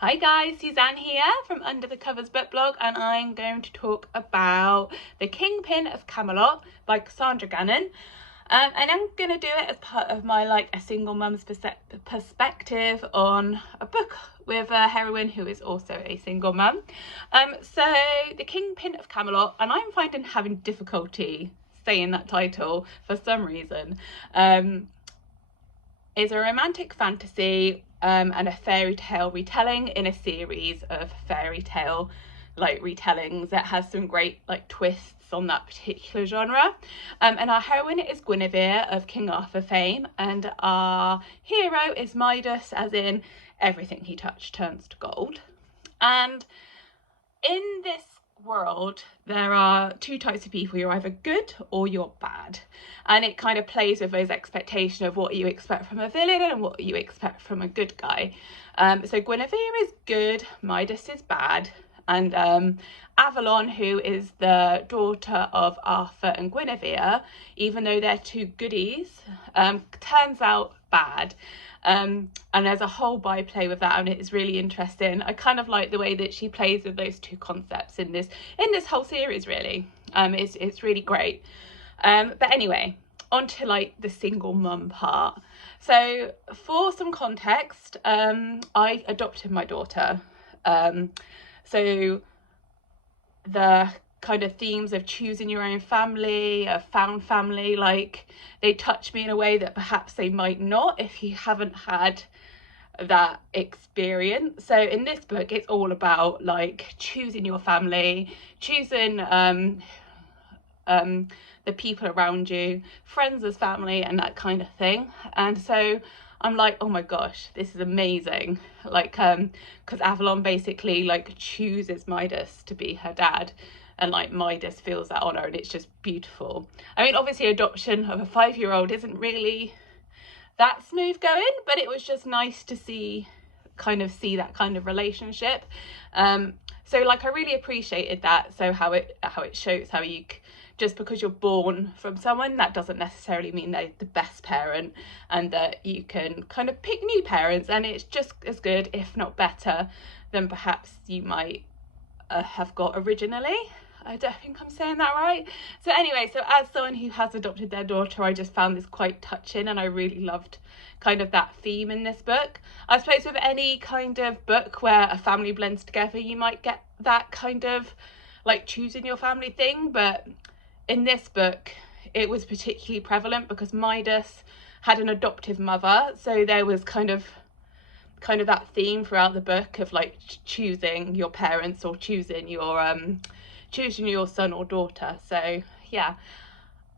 Hi guys, Suzanne here from Under the Covers book blog, and I'm going to talk about The Kingpin of Camelot by Cassandra Gannon. And I'm going to do it as part of my a single mum's perspective on a book with a heroine who is also a single mum. So The Kingpin of Camelot, and I'm having difficulty saying that title for some reason, is a romantic fantasy and a fairy tale retelling in a series of fairy tale retellings that has some great twists on that particular genre. And our heroine is Guinevere of King Arthur fame, and our hero is Midas, as in everything he touched turns to gold. And in this world there are two types of people: you're either good or you're bad, and it kind of plays with those expectations of what you expect from a villain and what you expect from a good guy. So Guinevere is good, Midas is bad, and Avalon, who is the daughter of Arthur and Guinevere, even though they're two goodies, turns out bad. And there's a whole byplay with that, and it is really interesting. I kind of like the way that she plays with those two concepts in this whole series, really. It's really great. But anyway, on to the single mum part. So for some context, I adopted my daughter. So the kind of themes of choosing your own family, a found family, they touch me in a way that perhaps they might not if you haven't had that experience. So in this book, it's all about choosing your family, choosing the people around you, friends as family, and that kind of thing. And so I'm like, oh my gosh, this is amazing. Because Avalon basically chooses Midas to be her dad, and Midas feels that honor, and it's just beautiful. I mean, obviously adoption of a 5-year-old isn't really that smooth going, but it was just nice to see that kind of relationship. So I really appreciated that. So how it shows how you, just because you're born from someone, that doesn't necessarily mean they're the best parent, and that you can kind of pick new parents, and it's just as good, if not better, than perhaps you might have got originally. I don't think I'm saying that right. So anyway, so as someone who has adopted their daughter, I just found this quite touching, and I really loved kind of that theme in this book. I suppose with any kind of book where a family blends together, you might get that kind of choosing your family thing, but in this book it was particularly prevalent because Midas had an adoptive mother, so there was kind of that theme throughout the book of choosing your parents or choosing your son or daughter. So yeah,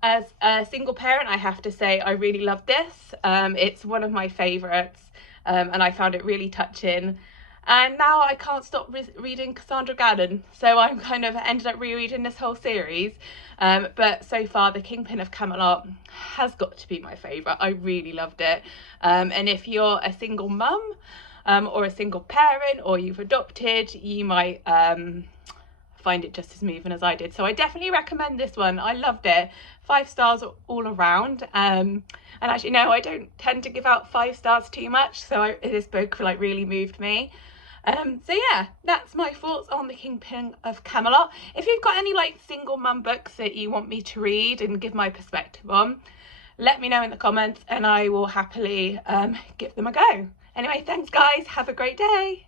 as a single parent, I have to say I really love this. It's one of my favorites, and I found it really touching. And now I can't stop reading Cassandra Gannon, so I'm kind of ended up rereading this whole series. But so far, The Kingpin of Camelot has got to be my favourite. I really loved it. And if you're a single mum, or a single parent, or you've adopted, you might find it just as moving as I did. So I definitely recommend this one. I loved it. 5 stars all around. And actually, no, I don't tend to give out 5 stars too much, so this book really moved me. So yeah, that's my thoughts on The Kingpin of Camelot. If you've got any single mum books that you want me to read and give my perspective on, let me know in the comments, and I will happily give them a go. Anyway, thanks guys, have a great day.